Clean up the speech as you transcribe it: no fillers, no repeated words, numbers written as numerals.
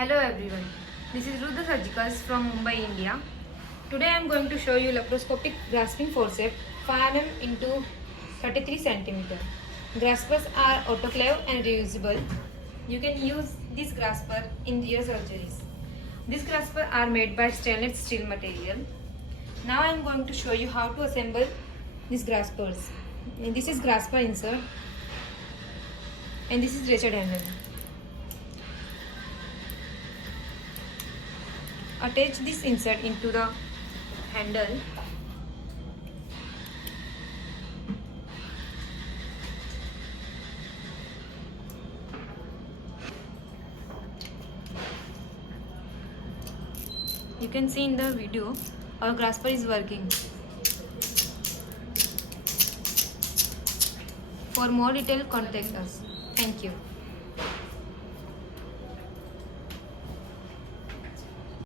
Hello everyone, this is Rudra Surgicals from Mumbai, India. Today I am going to show you laparoscopic grasping forceps 5mm into 33 cm. Graspers are autoclave and reusable. You can use this grasper in rear surgeries. These graspers are made by stainless steel material. Now I am going to show you how to assemble these graspers. This is grasper insert and this is ratchet handle. Attach this insert into the handle. You can see in the video our grasper is working. For more detail, contact us. Thank you.